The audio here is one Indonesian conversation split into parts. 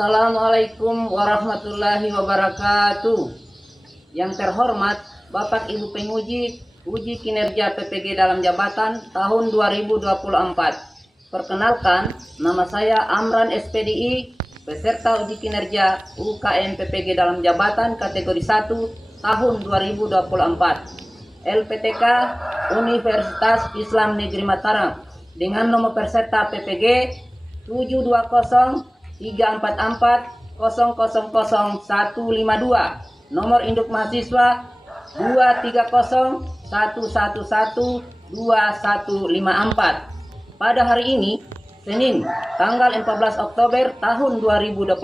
Assalamualaikum warahmatullahi wabarakatuh. Yang terhormat Bapak Ibu penguji uji kinerja PPG dalam jabatan tahun 2024. Perkenalkan, nama saya Amran SPDI, peserta uji kinerja UKM PPG dalam jabatan kategori 1 tahun 2024. LPTK Universitas Islam Negeri Mataram dengan nomor peserta PPG 720-344-000-152, nomor induk mahasiswa 230-111-2154. Pada hari ini, Senin, tanggal 14 Oktober tahun 2024,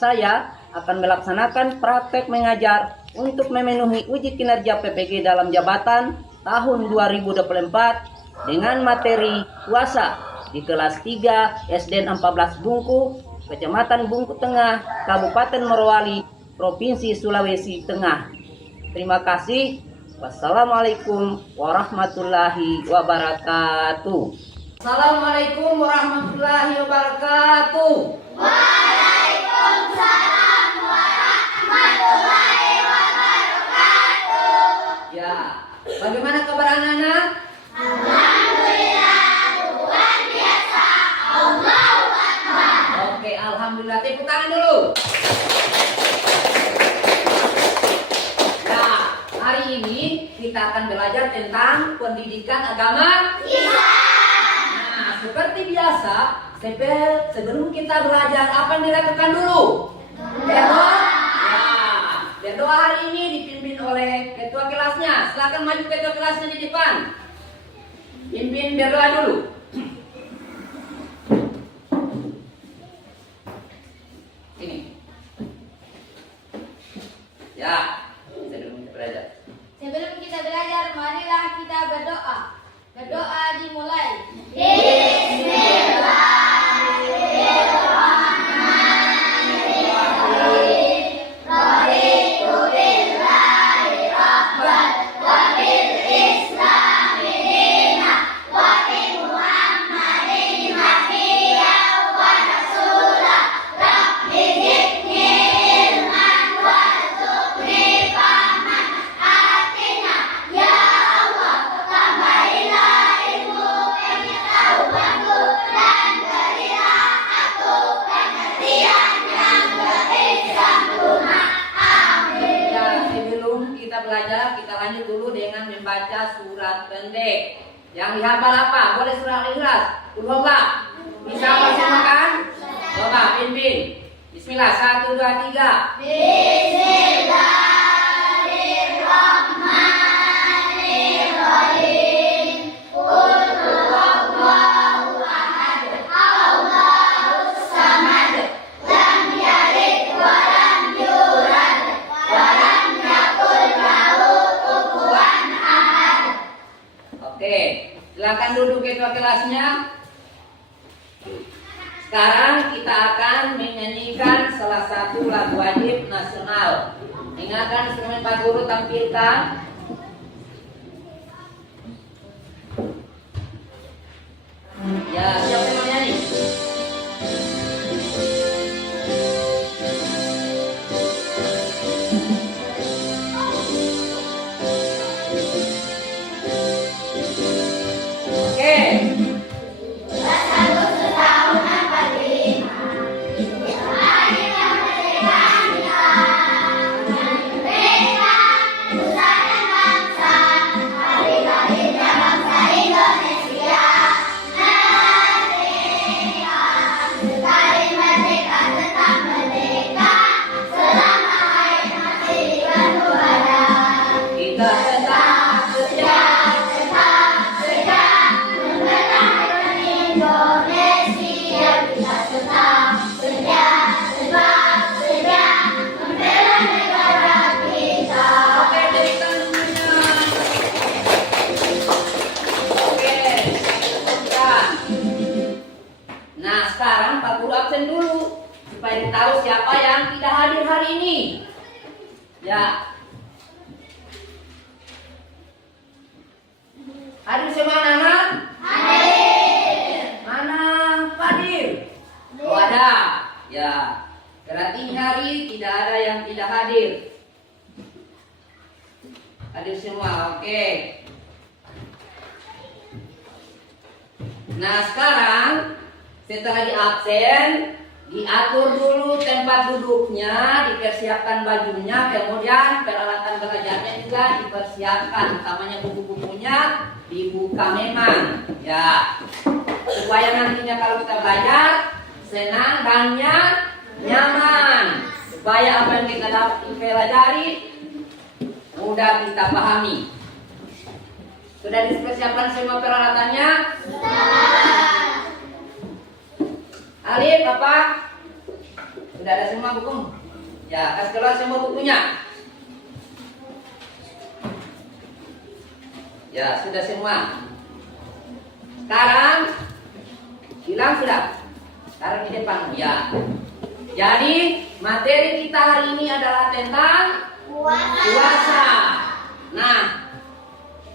saya akan melaksanakan praktek mengajar untuk memenuhi uji kinerja PPG dalam jabatan tahun 2024 dengan materi puasa di kelas 3 SDN 14 Bungku, Kecamatan Bungku Tengah, Kabupaten Morowali, Provinsi Sulawesi Tengah. Terima kasih. Wassalamualaikum warahmatullahi wabarakatuh. Assalamualaikum warahmatullahi wabarakatuh. Waalaikumsalam warahmatullahi wabarakatuh. Ya, bagaimana kabar anak-anak? Alhamdulillah, luar biasa. Allahu Akbar. Oke, alhamdulillah. Tepuk tangan dulu. Nah, hari ini kita akan belajar tentang pendidikan agama Islam. Nah, seperti biasa, sebelum kita belajar, apa yang dilakukan dulu? Berdoa. Ya, berdoa hari ini dipimpin oleh ketua kelasnya. Silakan maju ketua kelasnya di depan. Pimpin berdoa dulu. Ini. Ya, sebelum kita belajar. Sebelum kita belajar, marilah kita berdoa. Berdoa dimulai. Belajar, kita lanjut dulu dengan membaca surat pendek. Yang dihafal apa? Boleh surat Al-Ikhlas. Kulhuwallah. Bisa apa semua kan? Coba pimpin. Bismillah. 1, 2, 3. Bismillahirrahmanirrahim. Qul huwallahu ahad. Allahus samad. Lam yalid wa lam yulad. Wa lam yakul lahu kufuwan ahad. Oke, silakan duduk ketua kelasnya. Sekarang kita akan menyanyikan salah satu lagu wajib nasional. Ingatkan instrumen Pak Guru tampilkan. Ya, siapa yang mau nyanyi? Supaya tahu siapa yang tidak hadir hari ini. Ya. Hadir semua anak? Hadir. Mana Fadil? Oh ada. Ya. Ya, berarti hari tidak ada yang tidak hadir. Hadir semua, oke. Nah sekarang setelah di absen, diatur dulu tempat duduknya, dipersiapkan bajunya, kemudian peralatan belajarnya juga dipersiapkan, utamanya buku-bukunya dibuka memang, ya, supaya nantinya kalau kita belajar senang dan nyaman, supaya apa yang kita pelajari mudah kita pahami. Sudah dipersiapkan semua peralatannya? Alif apa? Sudah ada semua buku? Ya, kasih keluar semua bukunya. Ya, sudah semua. Sekarang hilang sudah. Taruh di depan. Ya. Jadi materi kita hari ini adalah tentang puasa. Nah,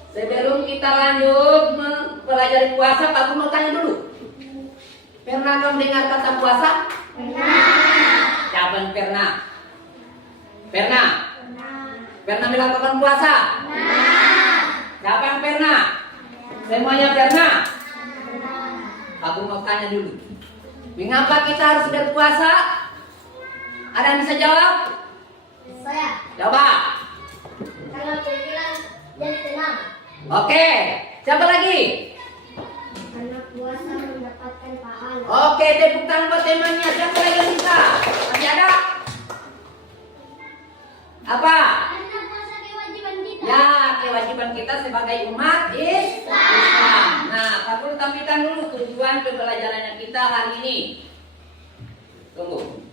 sebelum kita lanjut mempelajari puasa, Pak mau tanya dulu. Pernah kamu dengar kata puasa? Pernah. Siapa yang pernah? Pernah? Pernah melakukan puasa? Pernah. Siapa yang pernah? Semuanya pernah? Aku mau tanya dulu. Mengapa kita harus berpuasa? Ada yang bisa jawab? Saya. Coba. Karena pikiran jadi tenang. Oke. Siapa lagi? Karena puasa mendapatkan pahala. Oke, tepuk tangan buat temannya. Siapa lagi yang bisa? Masih ada? Apa? Karena puasa kewajiban kita. Ya, kewajiban kita sebagai umat Islam. Nah, aku tampilkan dulu tujuan pembelajarannya kita hari ini. Tunggu.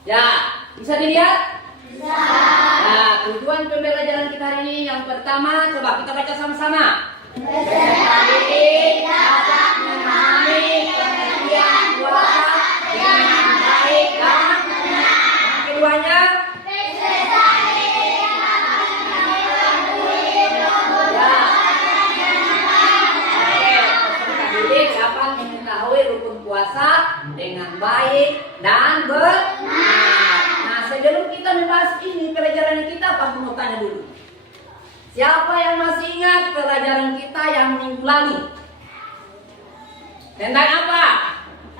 Ya, bisa dilihat? Bisa. Nah, tujuan pembelajaran kita hari ini yang pertama, coba kita baca sama-sama. Peserta didik dapat memahami pengertian puasa dengan baik dan benar. Yang keduanya, Peserta didik dapat mengetahui rukun ya. puasa Oke, peserta didik dapat mengetahui rukun puasa dengan baik dan benar. Nah, sebelum kita membahas ini pelajaran kita, Pak mau tanya dulu. Siapa yang masih ingat pelajaran kita yang minggu lalu? Tentang apa?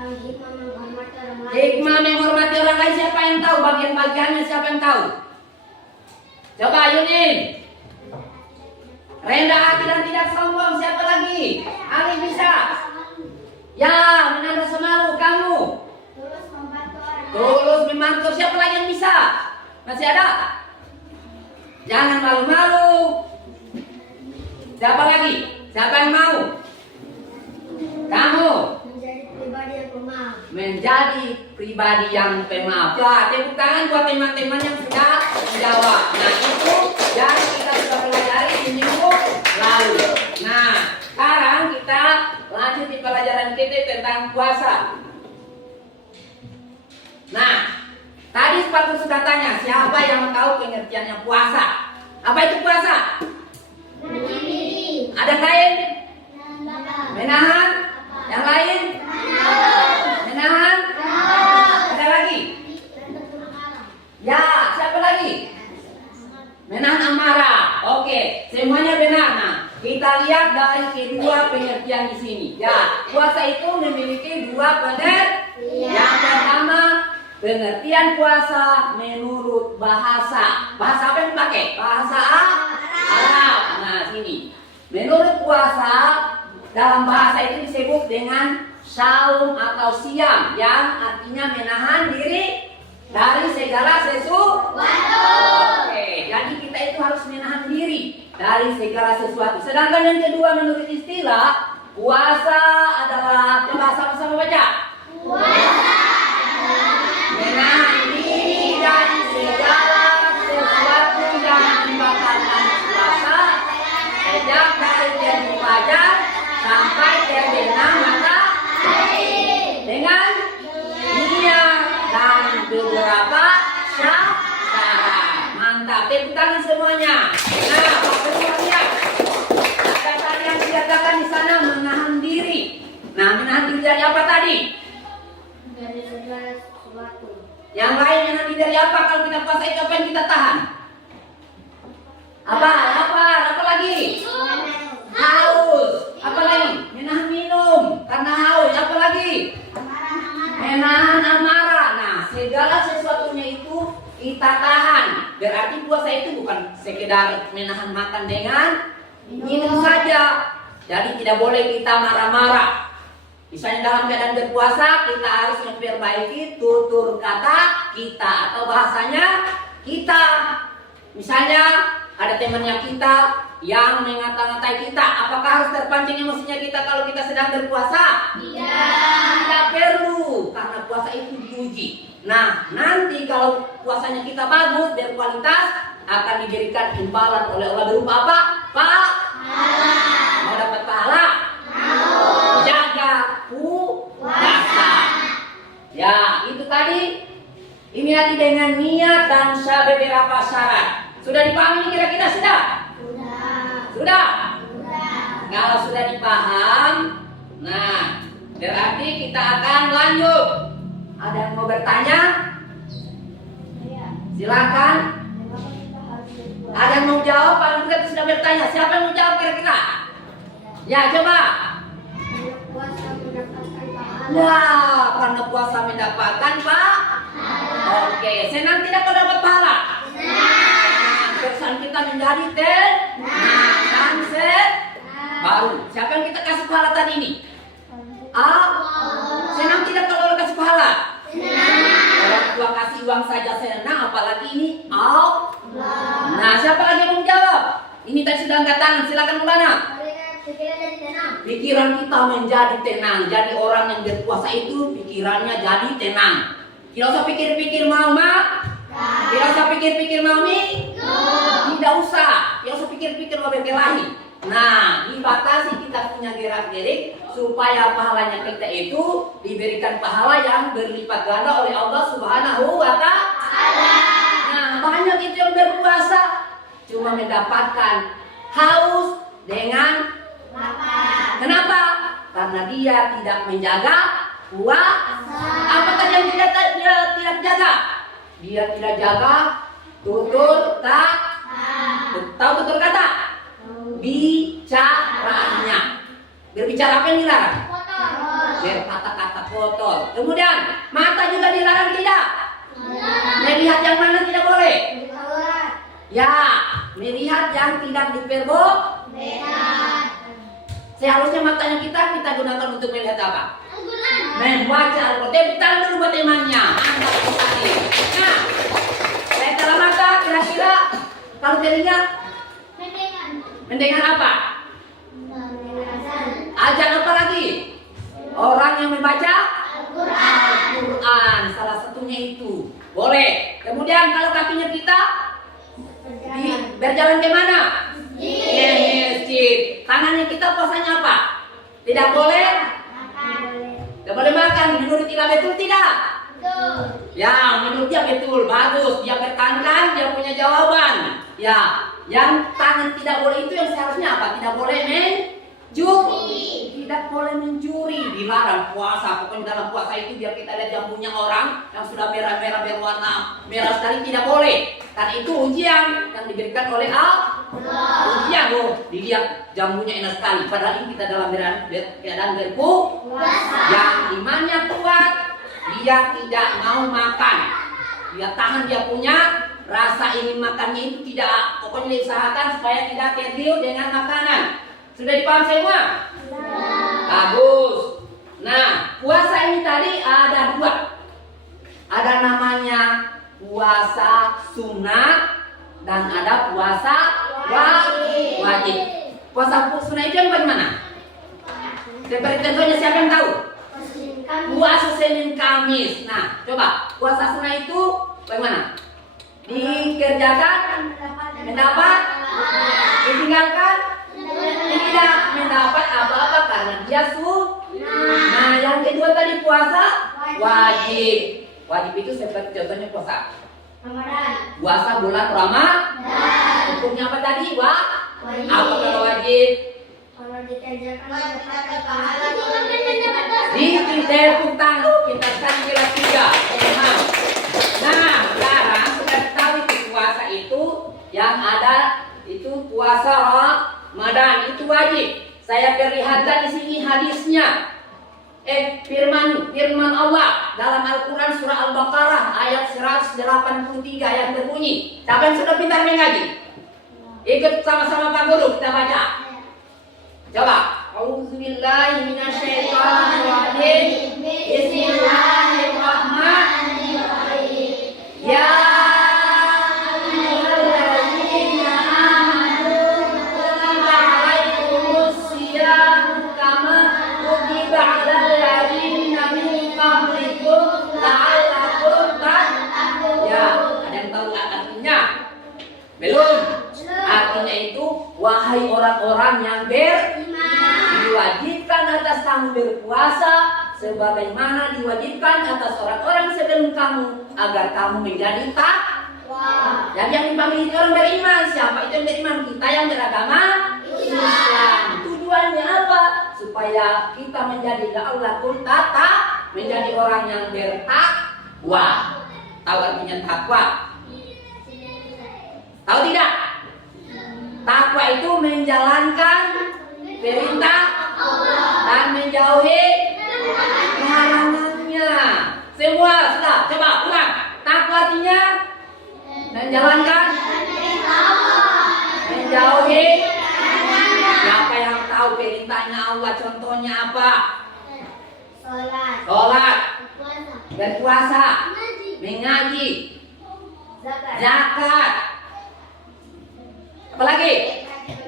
tentang hikmah menghormati orang lain. Hikmah menghormati orang lain. Siapa yang tahu bagian-bagiannya? Siapa yang tahu? Coba Yunin. Rendah hati dan tidak sombong. Siapa lagi? Ali bisa. Ya, menanda semalu kamu. Tulus membantu orang lain. Tulus membantu. Siapa lagi yang bisa? Masih ada? Jangan malu-malu. Siapa lagi? Siapa yang mau? Kamu Menjadi pribadi yang pemaaf. menjadi pribadi yang pemaaf. Ya, tepuk tangan buat teman-teman yang sudah menjawab. Nah, itu yang kita sudah pelajari di minggu lalu. Nah, sekarang kita lanjut di pelajaran kita tentang puasa. Nah, tadi Pak Guru sudah tanya, siapa yang tahu pengertiannya puasa? Apa itu puasa? Menahan diri. Ada yang lain? Menahan. Menahan? Yang lain? Menahan? Ada lagi? Ya, siapa lagi? Menahan amarah. Oke, semuanya benar. Nah, kita lihat dari kedua pengertian di sini. Ya, puasa itu memiliki dua pengertian. Yang pertama, pengertian puasa menurut bahasa. Bahasa apa yang dipakai? Bahasa Arab. Nah, sini. Menurut puasa, dalam bahasa itu disebut dengan saum atau siam, yang artinya menahan diri dari segala sesuatu. Oke, jadi kita itu harus menahan diri dari segala sesuatu. Sedangkan yang kedua menurut istilah, puasa adalah, coba sama-sama baca. Menahan diri dari segala sesuatu yang membatalkan puasa, sejak dari terbit fajar sampai terbenam matahari, dengan niat dan beberapa syarat. tepuk tangan semuanya. Nah, semua lihat. Ada tadi yang dikatakan di sana menahan diri. Nah, menahan diri dari apa tadi? Dari segala sesuatu. Yang lain menahan diri dari apa? Kalau kita puasa itu apa yang kita tahan? Apa? Apa lagi? Haus. Apa lagi? Menahan minum karena haus. Apa lagi? Menahan amarah. Nah, segala sesuatunya itu kita tahan. Berarti puasa itu bukan sekedar menahan makan dengan minum saja. Jadi tidak boleh kita marah-marah. Misalnya dalam keadaan berpuasa kita harus memperbaiki tutur kata kita atau bahasanya kita. Misalnya ada temannya kita yang mengata-ngatai kita, apakah harus terpancing emosinya kita kalau kita sedang berpuasa? Tidak perlu, karena puasa itu diuji. Nah, nanti kalau puasanya kita bagus, berkualitas, akan diberikan imbalan oleh Allah berupa apa? Pahala. Mau dapat pahala? Jaga puasa. Ya, itu tadi. Ini nanti dengan niat dan beberapa syarat. Sudah dipahami ini kira-kira sudah? Sudah? Kalau sudah dipaham, nah berarti kita akan lanjut. Ada yang mau bertanya? Silakan. Ada yang mau jawab? Paling tidak sudah bertanya. Siapa yang mau jawab kira-kira? Ya, coba. Wah, karena puasa mendapatkan Oke, senang tidak kau dapat pahala? Pesan kita menjadi dan baru. Siapa yang kita kasih pahala tadi ini? Senang tidak kalau kasih pahala? Orang tua kasih uang saja senang, apalagi ini Nah, siapa lagi yang menjawab? Ini tadi sudah angkat tangan, silakan Mulana. Pikiran kita menjadi tenang. Jadi orang yang berpuasa itu pikirannya jadi tenang. Tidak usah pikir-pikir mau tidak usah pikir-pikir mau tidak usah. Tidak usah pikir-pikir mau berkelahi. Nah, dibatasi kita punya gerak-gerik supaya pahalanya kita itu diberikan pahala yang berlipat ganda oleh Allah Subhanahu wa Ta'ala. Nah, banyak itu yang berpuasa cuma mendapatkan haus dengan kenapa? Karena dia tidak menjaga puasa. Apa tadi yang tidak jaga? Dia tidak jaga tutur kata. Tahu tutur kata? Bicaranya. Berbicara apa yang dilarang? Berkata-kata kotor. Kemudian mata juga dilarang tidak? Melihat yang mana tidak boleh? Ya, melihat yang tidak diperbolehkan. Seharusnya matanya kita gunakan untuk melihat apa? Membaca Al-Quran. Kita dulu buat temannya. Mantap sekali. Nah, saya dalam mata kira-kira kalau telinga mendengar apa? Ajar apa lagi? Orang yang membaca Al-Quran. Salah satunya itu. Boleh. Kemudian kalau kakinya kita berjalan ke mana? Ke masjid. Tangannya kita puasanya apa? Tidak boleh? Tidak boleh makan. Menurut kita betul tidak? Betul. Ya, menurut dia betul. Bagus. Dia bertanya, dia punya jawaban. Ya, yang tangan tidak boleh itu yang seharusnya apa? Tidak boleh mencuri. Tidak boleh mencuri. Dilarang puasa. Pokoknya dalam puasa itu biar kita lihat jambunya orang yang sudah merah-merah berwarna merah sekali tidak boleh. Karena itu ujian yang diberikan oleh Allah. Ujian dilihat jambunya enak sekali. Padahal ini kita dalam keadaan berpuasa. Yang imannya kuat, dia tidak mau makan. Dia tahan dia punya rasa ingin makannya itu tidak. Pokoknya diusahakan supaya tidak tergiur dengan makanan. Sudah dipaham semua? Bagus. Nah, puasa ini tadi ada dua. Ada namanya puasa sunnah dan ada puasa wajib. Puasa sunnah itu yang bagaimana? Seperti contohnya siapa yang tahu? Puasa Senin Kamis. Nah, coba puasa sunnah itu bagaimana? Dikerjakan, mendapat, ditinggalkan, tidak mendapat apa-apa karena dia sunnah. Nah, yang kedua tadi puasa wajib. Wajib itu seperti contohnya puasa Puasa bulan Ramadan. Hukumnya apa tadi? Wajib. Apa kalau wajib? Kalau dikerjakan dapat pahala. Di tepuk tangan kita sekarang kelas 3. Nah, sekarang sudah tahu itu puasa itu yang ada itu puasa Ramadan itu wajib. Saya perlihatkan di sini hadisnya. Firman Allah dalam Al-Quran surah Al-Baqarah ayat 183 yang berbunyi. Siapa yang sudah pintar mengaji? Ikut sama-sama Pak Guru kita baca. Coba. Auzubillahi minasyaitonirrajim. Bismillahirrahmanirrahim. Ya ayyuhalladzina amanu kutiba alaikumus siyam kama kutiba alal ladzina min qablikum la'allakum tattaqun. Ya, ada yang tahu artinya? Belum? Artinya itu wahai orang-orang yang diwajibkan atas kamu berpuasa sebagaimana diwajibkan atas orang-orang sebelum kamu agar kamu menjadi takwa. Dan yang dipanggil itu orang beriman. Siapa itu yang beriman? Kita yang beragama Islam. Tujuannya apa? Supaya kita menjadi la'allakum tattaqun, menjadi orang yang bertakwa. Tahu artinya takwa? Tahu tidak? Takwa itu menjalankan perintah dan menjauhi larangannya. Semua sudah, coba ulang. Takwa artinya menjalankan, menjauhi. Siapa yang tahu perintahnya Allah? Contohnya apa? Sholat, berpuasa, mengaji, zakat. Apalagi?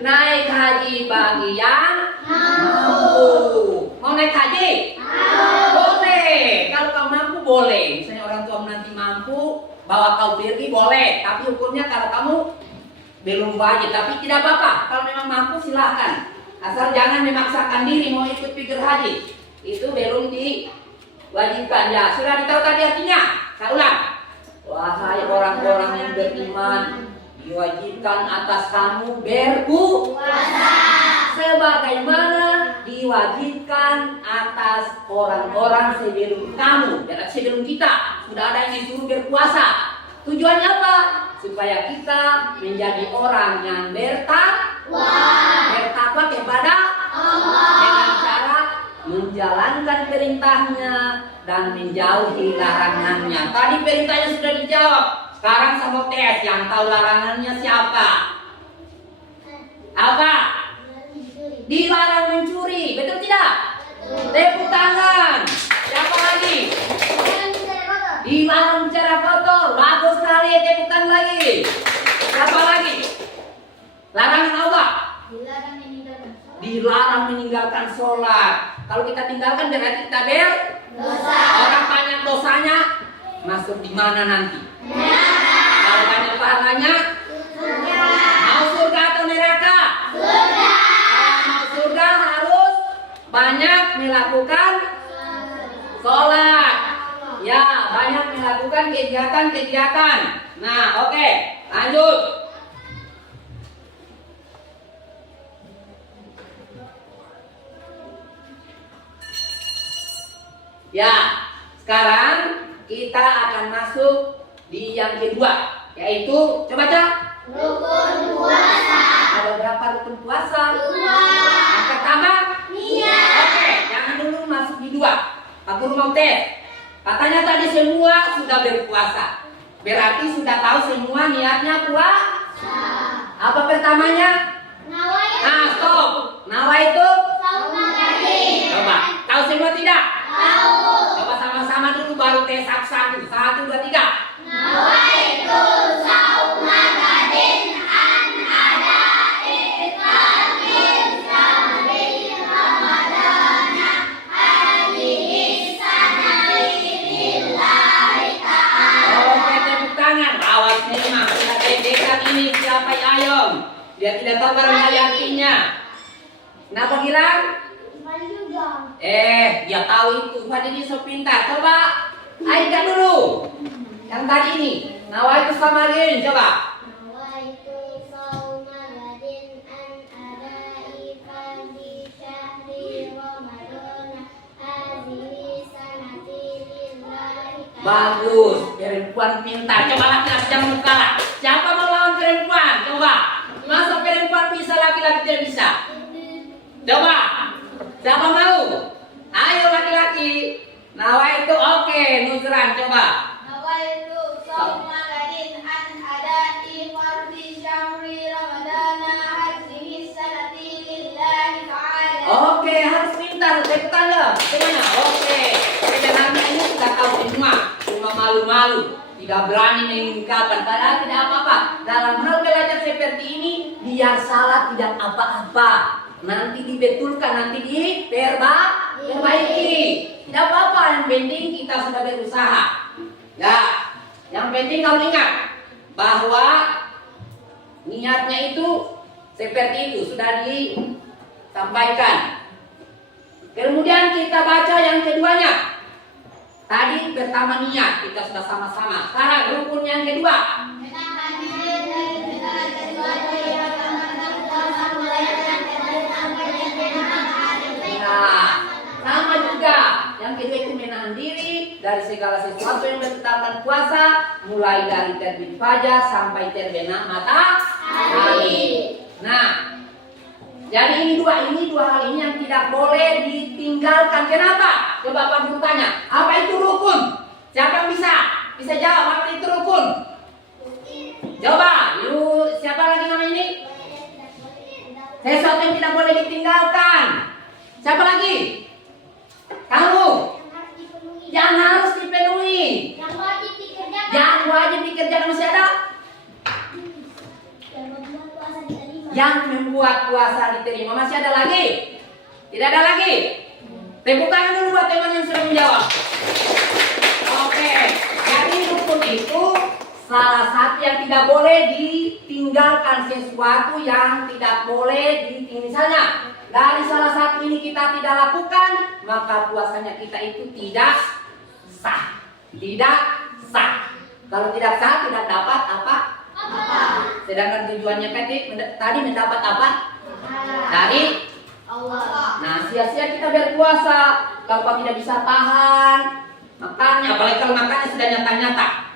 Naik haji bagi yang mampu. Mau naik haji? Boleh. Kalau kamu mampu boleh. Misalnya orang tua nanti mampu bawa kau pergi boleh. Tapi hukumnya kalau kamu belum wajib. Tapi tidak apa-apa. Kalau memang mampu silahkan. Asal jangan memaksakan diri mau ikut pikir haji. Itu belum diwajibkan. Ya sudah ditahu tadi artinya. Saya ulang. Wahai orang-orang yang beriman, diwajibkan atas kamu berpuasa sebagaimana diwajibkan atas orang-orang sebelum kamu dan sebelum kita. Sudah ada yang disuruh berpuasa. Tujuannya apa? Supaya kita menjadi orang yang bertakwa kepada Allah dengan cara menjalankan perintahnya dan menjauhi larangannya. Tadi perintahnya sudah dijawab. Sekarang sama tes, yang tahu larangannya siapa? Apa? Dilarang mencuri, betul tidak? Tepuk tangan. Siapa lagi? Dilarang bicara kotor, bagus sekali, tepuk tangan lagi. Siapa lagi? Larangan Allah. Dilarang meninggalkan sholat. Kalau kita tinggalkan berarti kita berdosa. Orang banyak dosanya masuk di mana nanti? Kalau banyak pahalanya, mau surga atau neraka? Surga. Kalau mau surga harus banyak melakukan sholat. Ya, banyak melakukan kegiatan-kegiatan. Nah, oke, lanjut. Ya, sekarang kita akan masuk di yang kedua, yaitu coba baca. Rukun puasa. Ada berapa rukun puasa? 2. Yang pertama? Niat. Oke, jangan dulu masuk di 2. Pak Guru mau tes. Katanya tadi semua sudah berpuasa. Berarti sudah tahu semua niatnya puasa. Apa pertamanya? Nawaitu. Nah, stop. Nawaitu? Coba, tahu semua tidak? Tahu. Coba sama-sama dulu baru tes satu-satu. 1, 2, 3. Nawaitu sauma gadin an ada'i qatin sambil ramadana alihi sanati lillahi ta'ala. Oke, tepuk tangan. Awas nih, Mak. Kita dekat ini siapa ayam? Dia tidak tahu barangkali artinya. Kenapa bilang? Dia tahu itu. Jadi dia so pintar. Coba aikan dulu. Yang tadi ini. Nawaitu sama dia. Coba. Nawaitu Bagus, perempuan pintar. Coba laki-laki jangan kalah. Siapa mau lawan perempuan? Coba. Masa perempuan bisa, laki-laki tidak bisa? Coba. Siapa mau? Ayo laki-laki. Nawaitu, oke. Nusran, coba. Nawaitu shauma gadin an adai fardhi syahri ramadana hadhihi sanati lillahi ta'ala. Oke, harus pintar. Tepuk tangan. Semuanya. Oke. Sebenarnya ini sudah tahu semua. Cuma malu-malu. Tidak berani mengungkapkan. Padahal tidak apa-apa. Dalam hal belajar seperti ini, biar salah tidak apa-apa. Nanti dibetulkan, nanti diperbaiki. Tidak apa-apa. Yang penting kita sudah berusaha. Ya, yang penting kamu ingat bahwa niatnya itu seperti itu sudah disampaikan. Kemudian kita baca yang keduanya. Tadi pertama niat kita sudah sama-sama. Sekarang rukun yang kedua. Nah, sama juga. Yang kedua itu menahan diri dari segala sesuatu yang membatalkan puasa, mulai dari terbit fajar sampai terbenam matahari. Nah, jadi ini dua hal ini yang tidak boleh ditinggalkan. Kenapa? Coba Pak Guru tanya, apa itu rukun? Siapa yang bisa jawab apa itu rukun? Coba, yuk, siapa lagi nama ini? Sesuatu yang tidak boleh ditinggalkan. Siapa lagi? Kamu? Yang harus dipenuhi. Yang wajib dikerjakan masih ada? Yang membuat puasa diterima masih ada lagi? Tidak ada lagi? Tepuk tangan dulu buat teman yang sudah menjawab. Oke, jadi rukun itu salah satu yang tidak boleh ditinggalkan, sesuatu yang tidak boleh ditinggalkan. Misalnya, dari salah satu ini kita tidak lakukan, maka puasanya kita itu tidak sah. Tidak sah. Kalau tidak sah, tidak dapat apa? Sedangkan tujuannya tadi mendapat apa? Dari Allah. Nah, sia-sia kita berpuasa kalau tidak bisa tahan makannya, apalagi kalau makannya sudah nyata-nyata.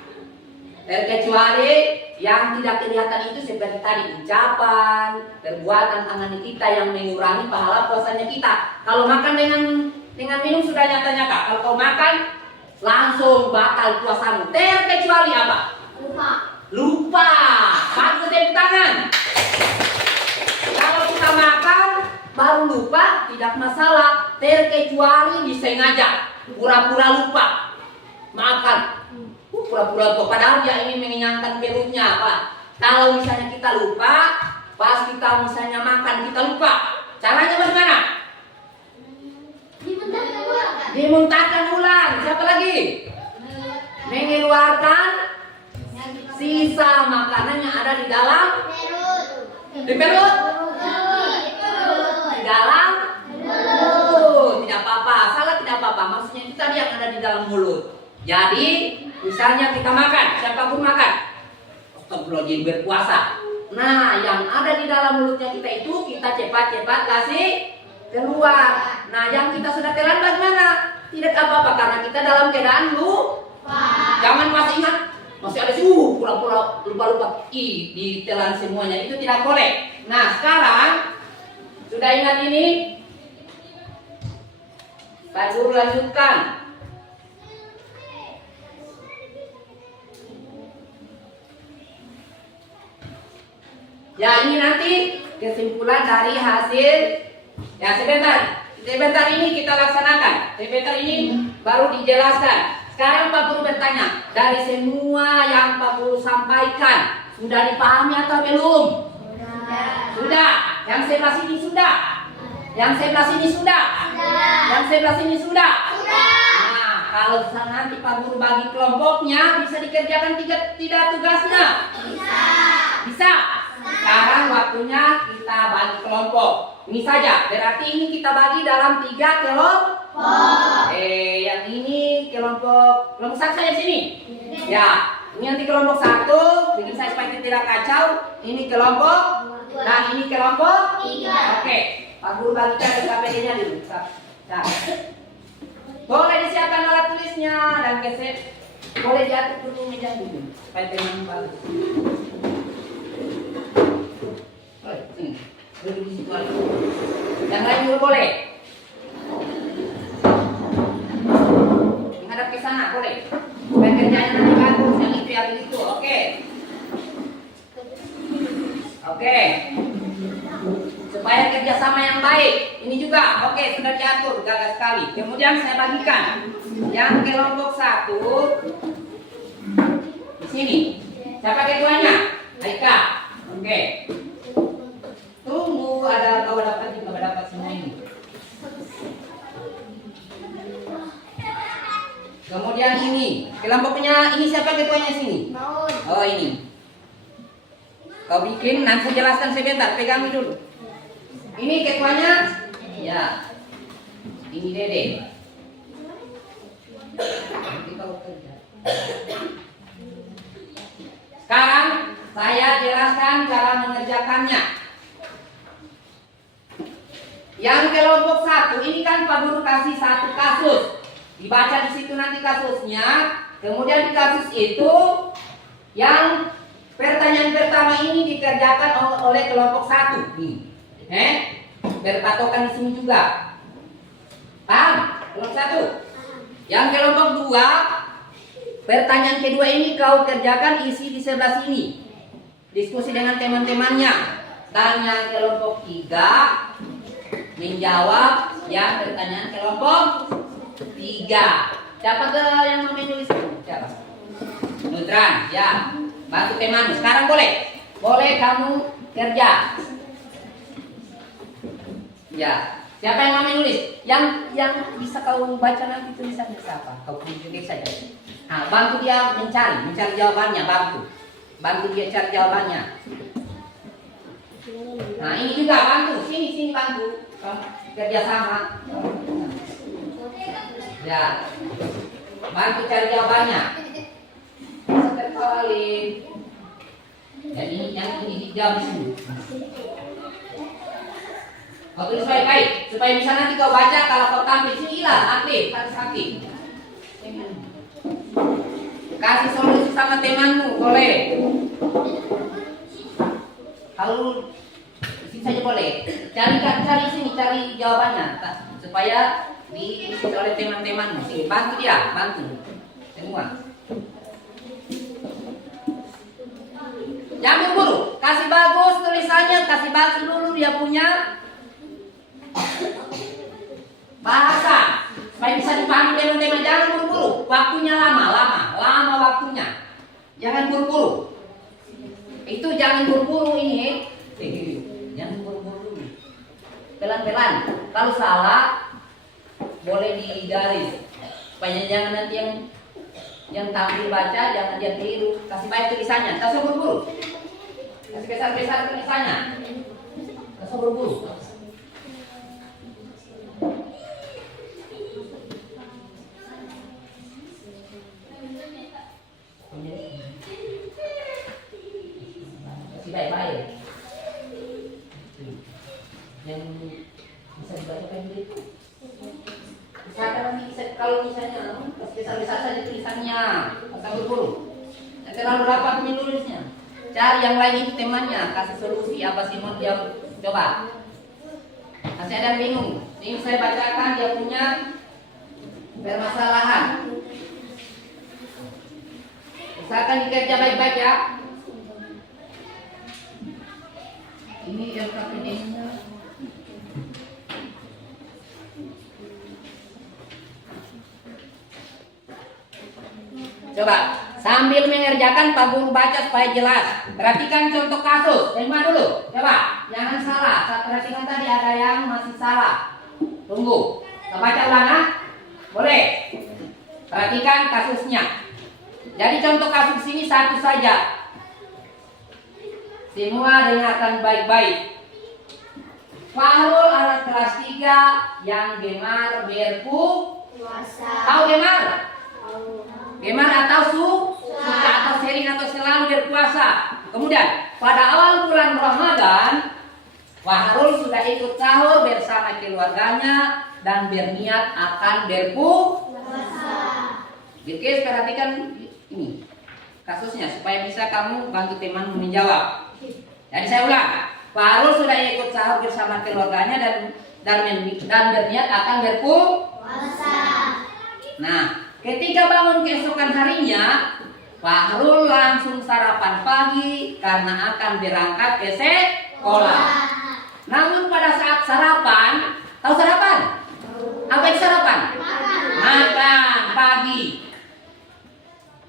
Terkecuali yang tidak kelihatan itu seperti tadi ucapan, perbuatan tangan kita yang mengurangi pahala puasanya kita. Kalau makan dengan minum sudah nyata-nyata. Kalau kau makan langsung batal puasamu. Terkecuali apa? Lupa. Bagus, tepuk tangan. Kalau kita makan baru lupa tidak masalah. Terkecuali disengaja pura-pura lupa makan. Pura-pura lupa padahal dia ingin mengenyangkan perutnya, Pak. Kalau misalnya kita lupa, pas kita misalnya makan kita lupa. Caranya bagaimana? Dimuntahkan ulang. Siapa lagi? Mengeluarkan sisa makanan yang ada di dalam di perut. Di dalam mulut. Tidak apa-apa, salah tidak apa-apa. Maksudnya itu tadi yang ada di dalam mulut. Jadi, misalnya kita makan, siapa pun makan. Astagfirullahaladzim, berpuasa. Nah, yang ada di dalam mulutnya kita itu kita cepat-cepat kasih keluar. Nah, yang kita sudah telan bagaimana? Tidak apa-apa karena kita dalam keadaan lupa. Jangan masih ingat, masih ada sih pura-pura lupa-lupa. Ditelan semuanya, itu tidak boleh. Nah, sekarang sudah ingat ini? Pak Guru lanjutkan. Ya, ini nanti kesimpulan dari hasil. Ya, sebentar ini kita laksanakan. Sebentar ini baru dijelaskan. Sekarang Pak Guru bertanya, dari semua yang Pak Guru sampaikan, sudah dipahami atau belum? Sudah. Yang sebelah sini sudah. Yang sebelah sini sudah. Yang sebelah sini sudah. Nah, kalau nanti Pak Guru bagi kelompoknya, bisa dikerjakan tidak tugasnya? Bisa. Sekarang waktunya kita bagi kelompok. Ini saja, berarti ini kita bagi dalam 3 kelompok. Yang ini kelompok satu saja di sini. Ya, ini nanti kelompok 1, bikin saya supaya tidak kacau. Ini kelompok, dan ini kelompok 3. Oke, Pak Guru bagikan KPD-nya dulu. Boleh disiapkan alat tulisnya dan keset Boleh diatur dulu meja dulu supaya teman bagus. Boleh, sini. Duduk di situ aja. Yang lain juga boleh. Menghadap ke sana boleh. Supaya kerjanya nanti bagus. Yang itu yang itu. Oke. Oke. Supaya kerjasama yang baik. Ini juga. Oke, sudah diatur. Gagah sekali. Kemudian saya bagikan. Yang kelompok 1 di sini. Siapa ketuanya? Aika. Oke. Tunggu ada kau dapat semua ini. Kemudian ini kelompoknya ini siapa ketuanya sini? Maun. Oh ini. Kau bikin nanti saya jelaskan sebentar. Pegang dulu. Ini ketuanya. Ya. Ini Dede. Nanti kau kerja. Sekarang saya jelaskan cara mengerjakannya. Yang kelompok 1 ini kan Pak Guru kasih satu kasus. Dibaca di situ nanti kasusnya. Kemudian di kasus itu yang pertanyaan pertama ini dikerjakan oleh kelompok 1. Nih. Berpatokan di sini juga. Paham? Kelompok 1. Yang kelompok 2 pertanyaan kedua ini kau kerjakan isi di sebelah sini. Diskusi dengan teman-temannya. Dan yang kelompok 3 menjawab yang pertanyaan kelompok 3. Siapa yang mau menulis itu? Siapa? Nutran, ya. Bantu teman. Sekarang boleh. Boleh kamu kerja. Ya. Siapa yang mau menulis? Yang bisa kau baca nanti tulisannya siapa? Kau tunjukin saja. Nah, bantu dia mencari jawabannya, bantu dia cari jawabannya. Nah, ini juga bantu, sini bantu. Kerjasama. Ya, bantu cari jawabannya. Sekali. Dan ini yang ini dijawab di sini. Kau tulis baik-baik supaya bisa nanti kau baca kalau kau tampil sini lah, harus aktif. Kasih solusi sama temanmu, boleh. Kalau isi saja boleh. Cari sini, cari jawabannya supaya diisi oleh teman-temanmu. Sini, bantu dia, bantu semua. Jangan buru-buru, kasih bagus tulisannya, kasih bagus dulu dia punya bahasa supaya bisa dipahami teman-teman. Jangan buru-buru, waktunya lama waktunya. Jangan buru-buru. Itu jangan buru-buru ini. Jangan buru-buru. Pelan-pelan. Kalau salah boleh digaris. Supaya jangan nanti yang tampil baca jangan dia keliru. Kasih baik tulisannya, tak usah buru-buru. Kasih besar-besar tulisannya. Tak usah buru-buru. Kasih baik-baik. Yang bisa dibacakan gitu. Kalau misalnya besar-besar saja tulisannya, tak buru-buru. Jangan terlalu rapat menulisnya. Cari yang lain itu temannya, kasih solusi apa sih mau dia coba. Masih ada yang bingung. Ini saya bacakan dia punya permasalahan. Usahakan dikerja baik-baik ya. Ini LKPD-nya. Coba sambil mengerjakan Pak Guru baca supaya jelas. Perhatikan contoh kasus. Terima dulu. Coba jangan salah. Saya perhatikan tadi ada yang masih salah. Tunggu. Kita baca ulang ah? Boleh. Perhatikan kasusnya. Jadi contoh kasus sini satu saja. Semua dengarkan baik-baik. Fahrul anak kelas 3 yang gemar berpuasa. Tahu gemar? Gemar atau suka atau sering atau selalu berpuasa. Kemudian pada awal bulan Ramadan, Fahrul sudah ikut sahur bersama keluarganya dan berniat akan berpuasa. Oke, perhatikan Ini kasusnya supaya bisa kamu bantu temanmu menjawab. Jadi saya ulang, Farul sudah ikut sahur bersama keluarganya dan berniat akan berpuasa. Nah, ketika bangun keesokan harinya, Fahrul langsung sarapan pagi karena akan berangkat ke sekolah. Namun pada saat sarapan, tahu sarapan? Apa itu sarapan? Makan pagi.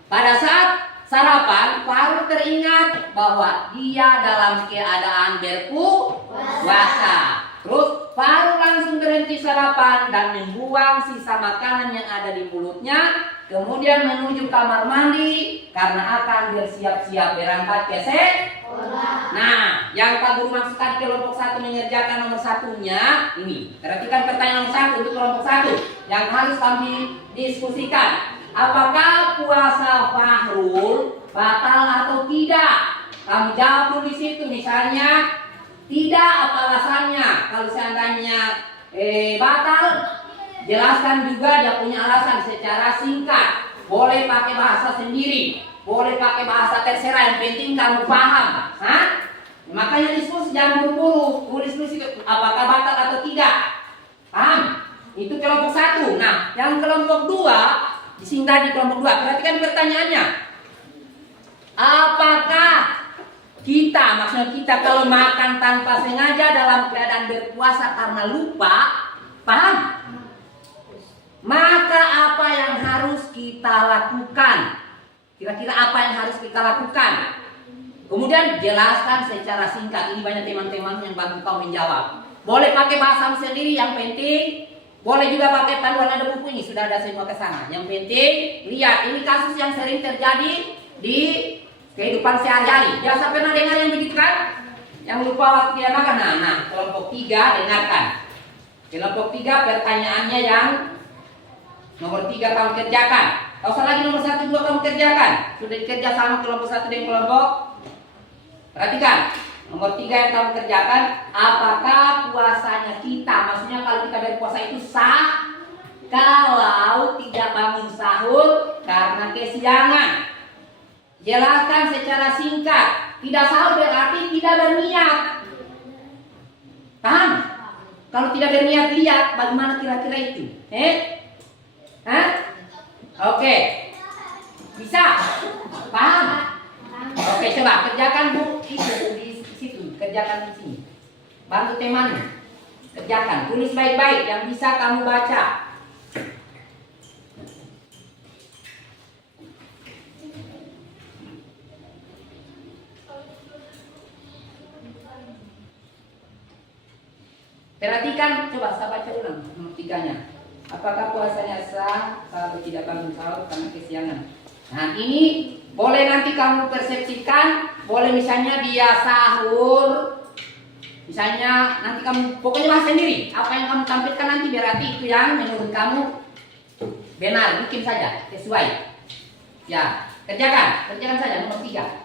Pada saat sarapan, Fahrul teringat bahwa dia dalam keadaan berpuasa. Terus Fahrul langsung berhenti sarapan dan membuang sisa makanan yang ada di mulutnya. Kemudian menuju kamar mandi karena akan bersiap-siap berangkat ke sekolah. Nah, yang Pak Guru maksudkan kelompok 1 mengerjakan nomor satunya ini. Perhatikan pertanyaan nomor 1 untuk kelompok 1 yang harus kami diskusikan. Apakah puasa Fahrul batal atau tidak? Kamu jawab dulu di situ. Misalnya tidak, apa alasannya? Kalau seandainya batal, jelaskan juga dia punya alasan secara singkat. Boleh pakai bahasa sendiri, boleh pakai bahasa terserah, yang penting kamu paham. Hah? Makanya diskusi jangan buru-buru, diskusi apakah batal atau tidak. Paham? Itu kelompok 1. Nah, yang kelompok 2, disingkat di kelompok 2. Perhatikan pertanyaannya. Apakah maksudnya kita kalau makan tanpa sengaja dalam keadaan berpuasa karena lupa, paham? Maka apa yang harus kita lakukan? Kira-kira apa yang harus kita lakukan? Kemudian jelaskan secara singkat. Ini banyak teman-teman yang bantu kau menjawab. Boleh pakai bahasa sendiri, yang penting. Boleh juga pakai panduan, ada buku ini, sudah ada semua ke sana. Yang penting, lihat, ini kasus yang sering terjadi di kehidupan sehari-hari. Biasa pernah dengar yang begitu kan? Yang lupa waktu dia makan. Nah, kelompok 3 dengarkan. Kelompok 3 pertanyaannya yang nomor 3 kamu kerjakan. Kau usah lagi nomor 1, 2 kamu kerjakan. Sudah dikerja sama kelompok 1 dan kelompok. Perhatikan. Nomor 3 yang kamu kerjakan. Apakah puasanya kita, maksudnya kalau kita berpuasa itu sah kalau tidak bangun sahur karena kesiangan? Jelaskan secara singkat. Tidak sahur berarti tidak berniat. Paham? Kalau tidak berniat, lihat bagaimana kira-kira itu. Hah? Oke. Bisa? Paham? Oke, coba kerjakan Bu itu di situ, kerjakan di sini. Bantu temanmu. Kerjakan, tulis baik-baik yang bisa kamu baca. Perhatikan, coba saya baca ulang nomor 3-nya. Apakah puasanya sah kalau tidak bangun sahur karena kesiangan? Nah, ini boleh nanti kamu persepsikan, boleh misalnya dia sahur, misalnya nanti kamu pokoknya bahas sendiri. Apa yang kamu tampilkan nanti berarti itu yang menurut kamu benar, bikin saja sesuai. Ya, kerjakan saja nomor 3.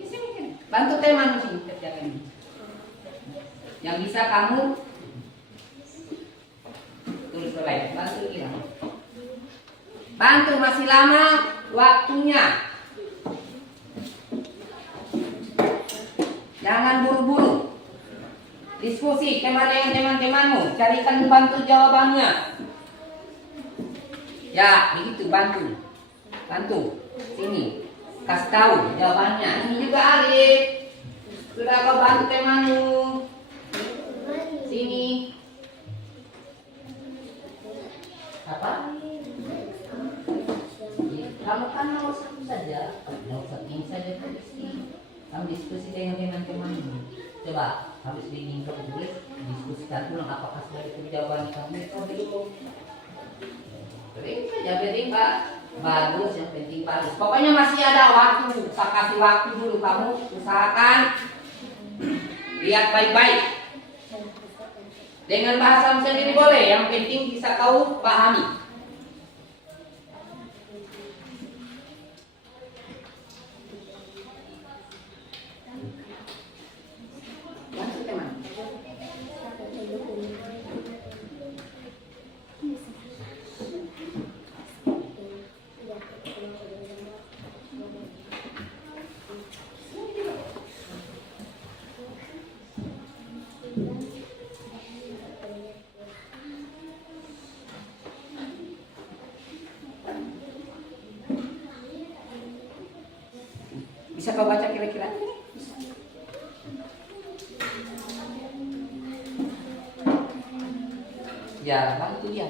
Isi mungkin. Bantu teman sih kerjakan ini. Yang bisa kamu tulis selesai. Bantu kira. Bantu, masih lama waktunya. Jangan buru-buru. Diskusi dengan teman-temanmu, carikan bantu jawabannya. Ya, begitu, bantu. Sini. Kasih tahu jawabannya. Ini juga Alif. Sudah kau bantu temanmu. Sini. Apa? Kamu kan nomor 1 saja. Nomor 1 ini saja kamu diskusi dengan teman-temanmu. Coba habis ini kamu tulis, diskusikan ulang apakah sudah itu jawaban kamu. Kau belum. Bering saja, bering Pak. Bagus, yang penting bagus. Pokoknya masih ada waktu. Saya kasih waktu dulu, kamu usahakan lihat baik-baik. Dengan bahasa sendiri boleh, yang penting bisa kau pahami. Masuk teman. kira. Ya, bantu dia.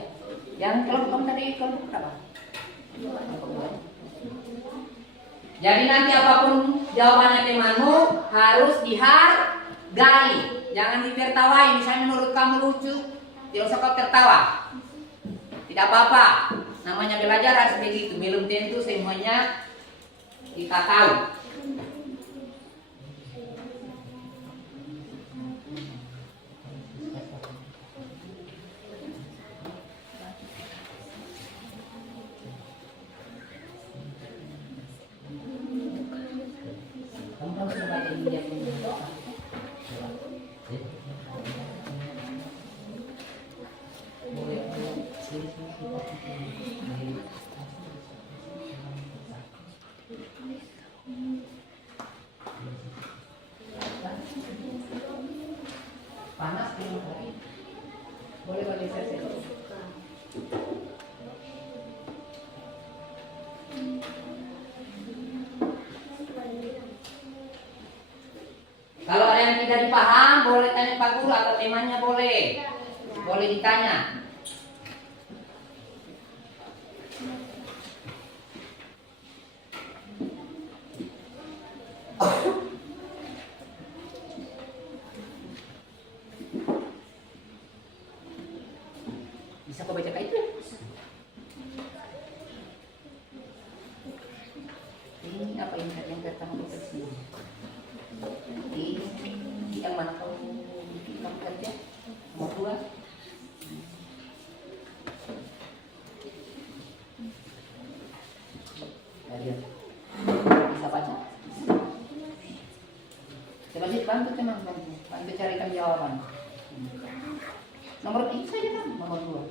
Yang kelompok tadi kelompok berapa? Jadi nanti apapun jawabannya temanmu harus dihargai. Jangan ditertawai. Misalnya menurut kamu lucu, tidak usah kau tertawa. Tidak apa-apa. Namanya belajar harus begitu. Belum tentu semuanya kita tahu. Panas ini lagi. Boleh bagi saya. Kalau ada yang tidak dipaham, boleh tanya Pak Guru atau temannya boleh. Boleh ditanya. Bisa kau baca itu? Ini apa yang pertama kita sini? Ini yang mana kamu kerja? Mau keluar? Lihat. Bisa baca? Coba bantu teman, bantu carikan jawaban. Nomor itu saja kan, nomor 2.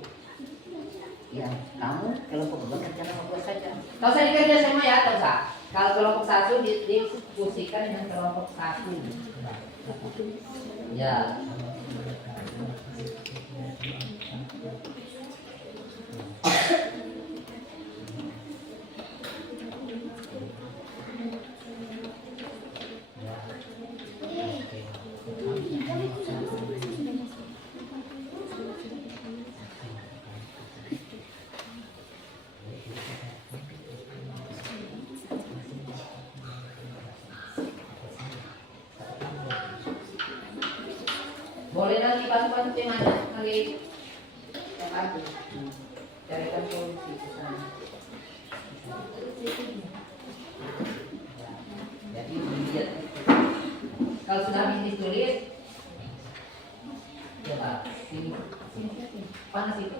Ya, kamu kelompok bekerja nomor 2 saja. Kau usah dikerja semua ya, kau usah. Kalau kelompok 1 difungsikan dengan kelompok 1. Ya. Boleh nanti bantu temannya lagi yang bantu carikan solusi ke sana. Jadi lihat kalau sudah habis ditulis, coba sini panas itu.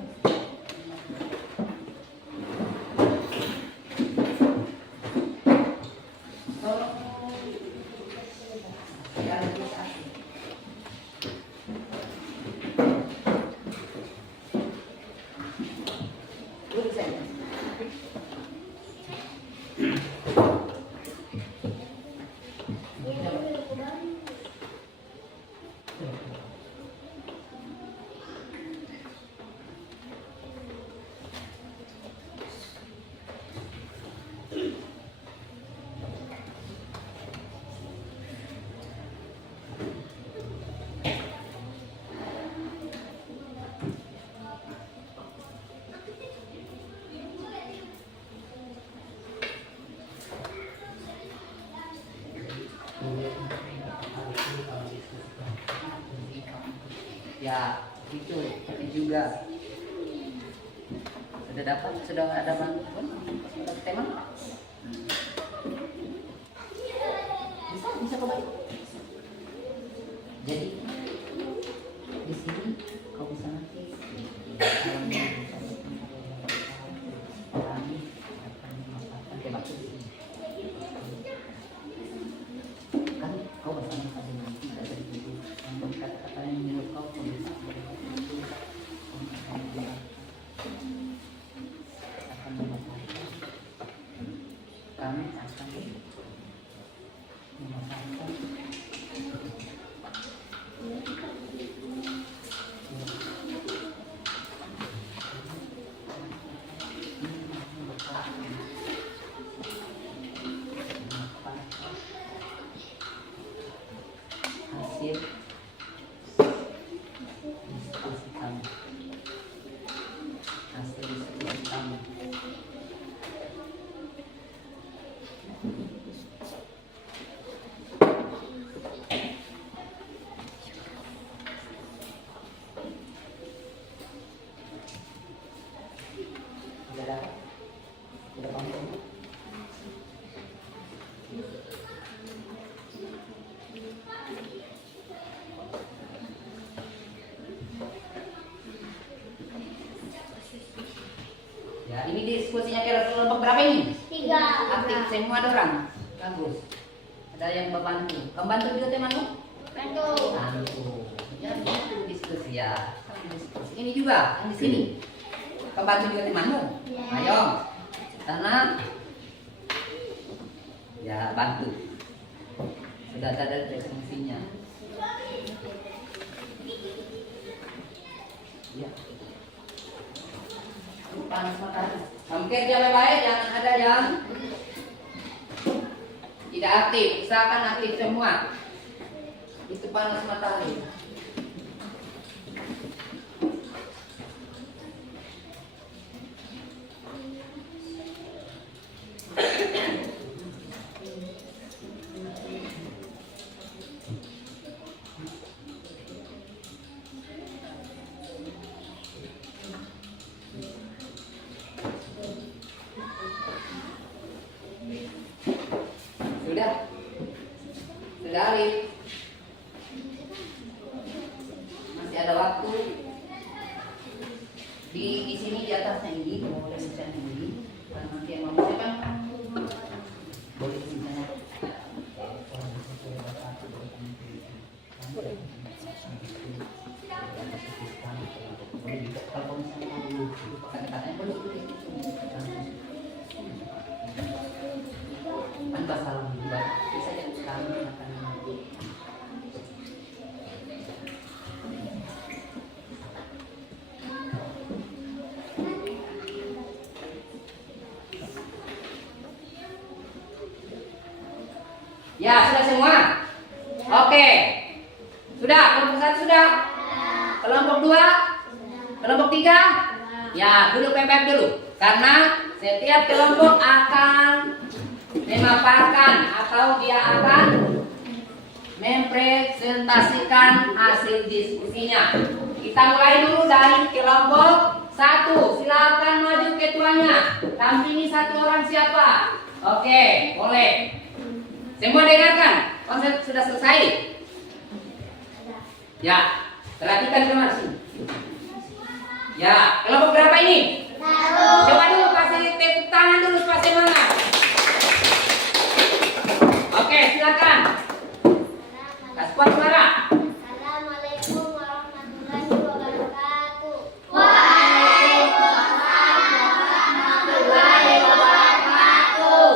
Ya, itu juga sudah ada bantuan teman. Bisa kau bantu. Jadi di sini kau bisa nanti hasil diskusi kami. Hasil diskusi kami. Sudah dapat? Sudah paham? Ya, ini diskusinya kelompok berapa ini? 3. Aktif semua ada orang. Bagus. Ada yang membantu. Membantu juga temanmu? Bantu. Bantu. Ya, itu diskusi ya. Diskusi. Ini juga yang di sini. Membantu juga temanmu? Ya. Ayo. Sana. Ya, bantu. Sudah ada fungsinya. Ya. Panas matahari. Kamu kerja baik-baik, jangan ada yang tidak aktif. Usahakan aktif semua. Itu panas matahari. Sudah? Sudah, Alif? Masih ada waktu? Di sini di atasnya ini, boleh misalnya ini. Kalau nanti yang mau siapa? Boleh di sini. Kalau misalnya katanya boleh. Tanpa salah buat bisa yang kami akan nanti. Ya, sudah semua? Oke. Sudah, kelompok 1 sudah? Kelompok 2? Kelompok 3? Ya, duduk pempek dulu. Karena setiap kelompok akan memaparkan atau dia akan mempresentasikan hasil diskusinya. Kita mulai dulu dari kelompok 1. Silakan maju ketuanya. Dampingi 1 orang siapa? Oke, boleh. Semua dengarkan. Konsep sudah selesai. Ya, perhatikan kemana sini. Ya, kelompok berapa ini? 1. Coba dulu kasih tepuk tangan dulu supaya semangat. Oke, silakan. Kasih suara. Assalamualaikum warahmatullahi wabarakatuh.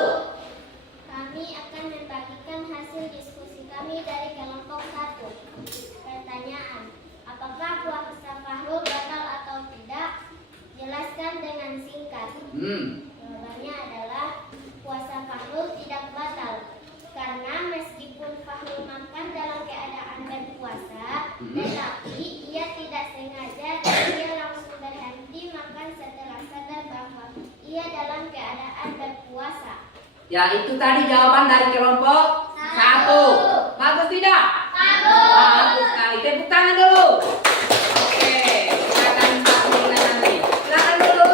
Kami akan membagikan hasil diskusi kami dari kelompok 1. Pertanyaan, apakah puasa Fahrul batal atau tidak? Jelaskan dengan singkat. Jawabannya adalah puasa Fahrul tidak batal. Karena meskipun Fahrul makan dalam keadaan berpuasa, tetapi ia tidak sengaja dan ia langsung berhenti makan setelah sadar bahwa ia dalam keadaan berpuasa. Ya, itu tadi jawaban dari kelompok 1. Bagus tidak? Bagus sekali. Tepuk tangan dulu. Oke, silakan Pak Nina nanti. Silakan dulu.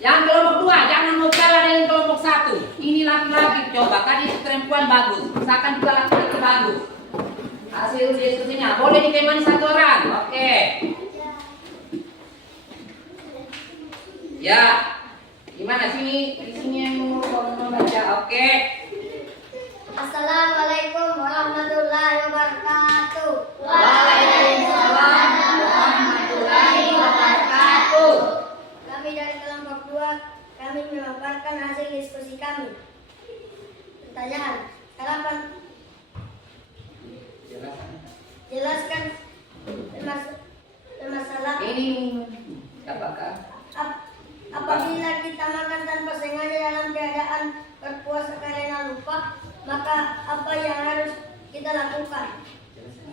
Yang kelompok 2, jangan mau kalah dengan kelompok 1. Ini laki-laki, coba tadi perempuan bagus. Misalkan juga laki-laki bagus. Hasil diskusinya boleh ditemani 1 orang. Oke. Ya. Gimana sini? Di sini yang mau membaca. Oke. Assalamualaikum warahmatullahi wabarakatuh. Waalaikumsalam warahmatullahi wabarakatuh. Kami dari kelompok 2, kami memaparkan hasil diskusi kami. Pertanyaan, harapan jelaskan permasalahan. Ini apakah? Apabila kita makan tanpa sengaja dalam keadaan berpuasa karena lupa, maka apa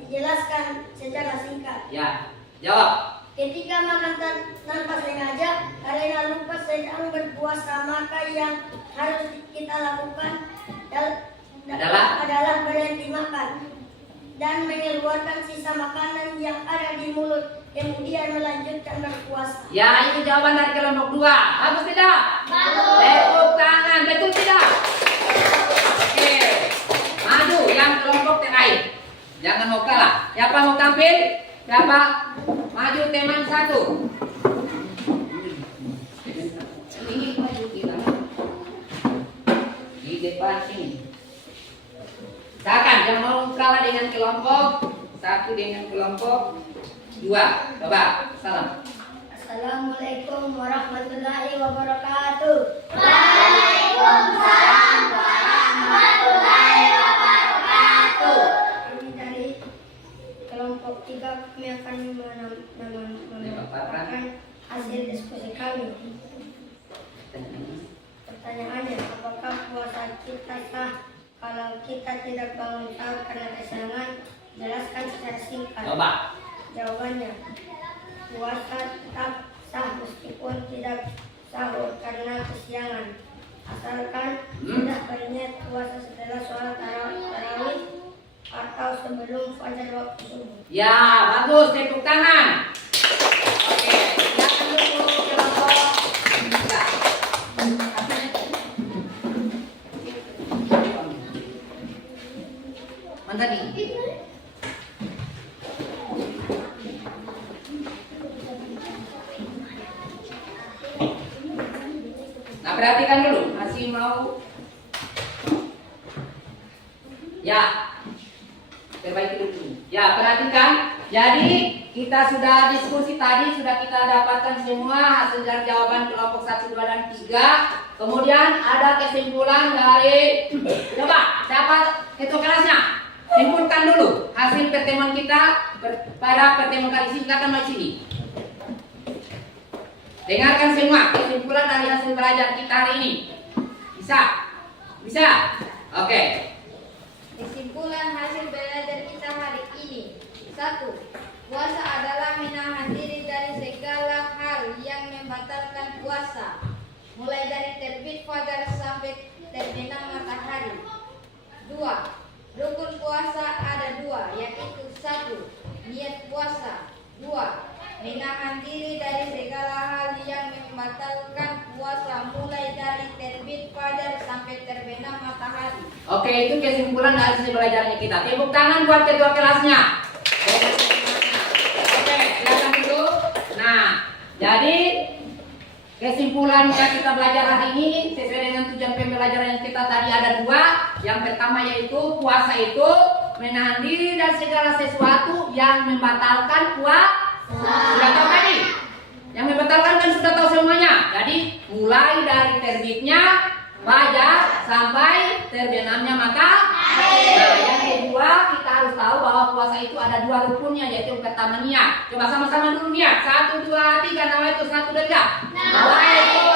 Dijelaskan secara singkat. Ya, jawab. Ketika makan tanpa sengaja karena lupa sedang berpuasa, maka yang harus kita lakukan adalah berhenti makan dan mengeluarkan sisa makanan yang ada di mulut, kemudian melanjutkan berpuasa. Ya, itu jawaban dari kelompok 2. Bagus tidak? Bagus. Tepuk tangan, betul tidak? Oke, maju yang kelompok terakhir. Jangan mau kalah. Siapa mau tampil? Siapa? Maju teman 1. Ini maju kita. Di depan ini. Silakan yang mau kalah dengan kelompok 1 dengan kelompok 2. Coba, salam. Assalamualaikum warahmatullahi wabarakatuh. Waalaikumsalam warahmatullahi wabarakatuh. Kami dari kelompok 3 kami akan memaparkan hasil diskusi kami. Pertanyaannya, apakah puasa kita sah kalau kita tidak bangun sahur karena kesenangan? Jelaskan secara singkat. Coba. Jawabannya, puasa tetap sah meskipun tidak sahur karena kesiangan, asalkan tidak berniat puasa setelah sholat tarawih atau sebelum fajar waktu subuh. Ya, bagus, tepuk tangan. Oke, silakan dulu kelompok 3. Mana tadi? Nah, perhatikan dulu, masih mau. Ya, perbaiki dulu. Ya, perhatikan. Jadi kita sudah diskusi tadi, sudah kita dapatkan semua hasil dari jawaban kelompok 1, 2, dan 3. Kemudian ada kesimpulan dari, coba siapa ketua kelasnya? Simpulkan dulu hasil pertemuan kita pada pertemuan kali ini. Silakan maju sini. Dengarkan semua kesimpulan dari hasil belajar kita hari ini. Bisa? Bisa? Oke. Kesimpulan hasil belajar kita hari ini. 1. Puasa adalah menahan diri dari segala hal yang membatalkan puasa, mulai dari terbit fajar sampai terbenam matahari. 2. Rukun puasa ada 2, yaitu 1. Niat puasa. 2. Menahan diri dari segala hal yang membatalkan puasa, mulai dari terbit fajar sampai terbenam matahari. Oke, itu kesimpulan dari hasil belajarnya kita. Tepuk tangan buat ketua kelasnya. Oke, silakan dulu. Nah, jadi kesimpulan yang kita belajar hari ini sesuai dengan tujuan pembelajaran yang kita tadi ada 2. Yang pertama yaitu puasa itu menahan diri dari segala sesuatu yang membatalkan puasa. Sudah tahu tadi? Yang membatalkan kan sudah tahu semuanya. Jadi mulai dari terbitnya fajar sampai terbenamnya matahari. Nah, yang kedua kita harus tahu bahwa puasa itu ada 2 rukunnya, yaitu yang pertama niat. Coba sama-sama dulu niat. 1, 2, 3. Nawaitu 1, 2, 3. Nawaitu.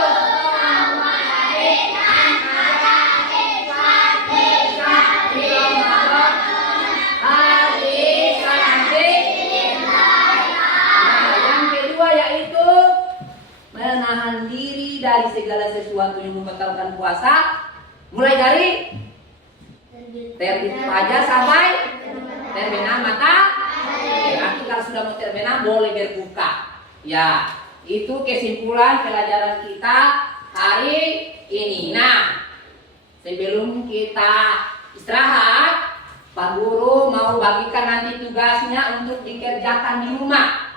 Menahan diri dari segala sesuatu yang membatalkan puasa, mulai dari terbit fajar sampai terbenam matahari. Berarti kalau sudah mau terbenam boleh berbuka. Ya, itu kesimpulan pelajaran kita hari ini. Nah, sebelum kita istirahat, Pak Guru mau bagikan nanti tugasnya untuk dikerjakan di rumah.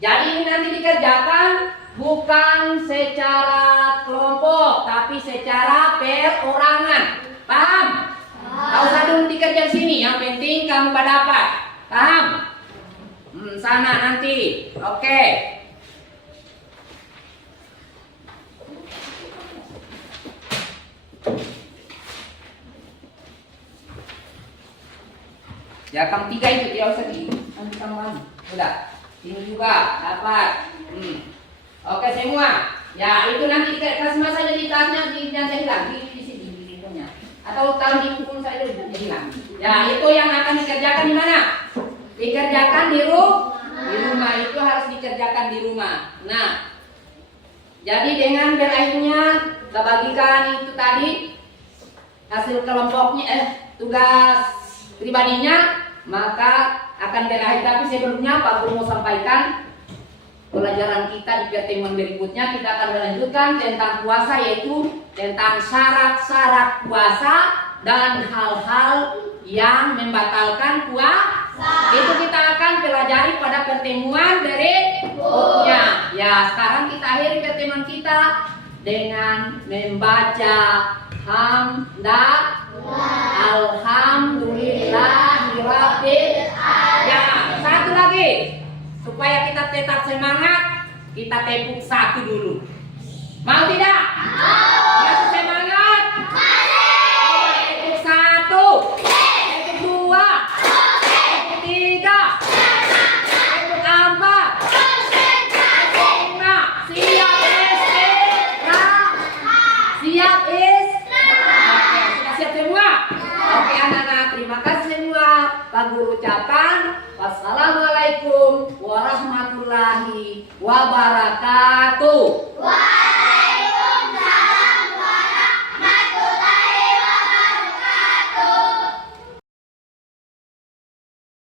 Jadi ini nanti dikerjakan bukan secara kelompok, tapi secara perorangan. Paham? Tak usah dulu dikerja sini, yang penting kamu dapat. Paham? Sana nanti. Oke. Ya, kamu 3 itu tidak usah di kamu. Udah. Ini juga dapat. Oke semua. Ya itu nanti kasih masa saja di tasnya, di hilang di sini di punya. Atau taruh di pukul saja jadi hilang. Ya, itu yang akan dikerjakan di mana? Dikerjakan di rumah. Itu harus dikerjakan di rumah. Nah, jadi dengan berakhirnya kita bagikan itu tadi hasil kelompoknya, tugas pribadinya, maka akan berakhir. Tapi sebelumnya Pak Guru mau sampaikan pelajaran kita di pertemuan berikutnya. Kita akan melanjutkan tentang puasa, yaitu tentang syarat-syarat puasa dan hal-hal yang membatalkan puasa. Itu kita akan pelajari pada pertemuan berikutnya. Ya, sekarang kita akhiri pertemuan kita dengan membaca Alhamdulillahirabbil alamin. Ya, satu lagi supaya kita tetap semangat, kita tepuk satu dulu. Mau tidak? Masih semangat? Tepuk satu, tepuk dua, tepuk tiga, tepuk empat, tepuk lima. Siap istirahat. Siap istirahat. Oke, sudah siap semua? Oke anak-anak, terima kasih semua. Pak Guru ucapkan wassalamualaikum warahmatullahi wabarakatuh.